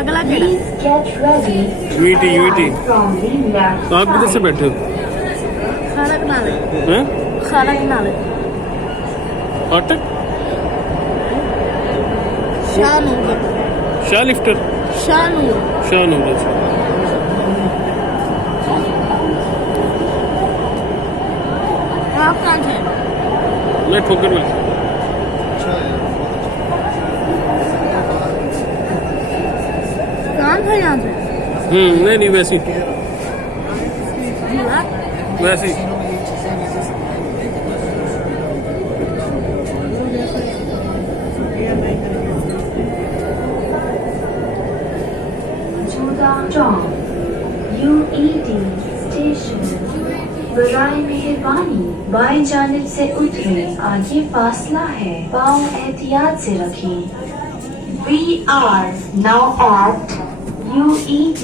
अगला केड़ा UT UT तो आप किधर से बैठे हो? खड़क नाले हैं? खड़क नाले फाटक शाहनूर शाह लिफ्टर शाहनूर शाह नूर अच्छा। आप कहाँ से हैं? मैं ठोकर वाली कहाँ था यहाँ से? नहीं वैसी वैसी UED स्टेशन बराए मेहरबानी बाएं जानिब से उतरे, आगे फासला है, पाँव एहतियात से रखें। We are now at UED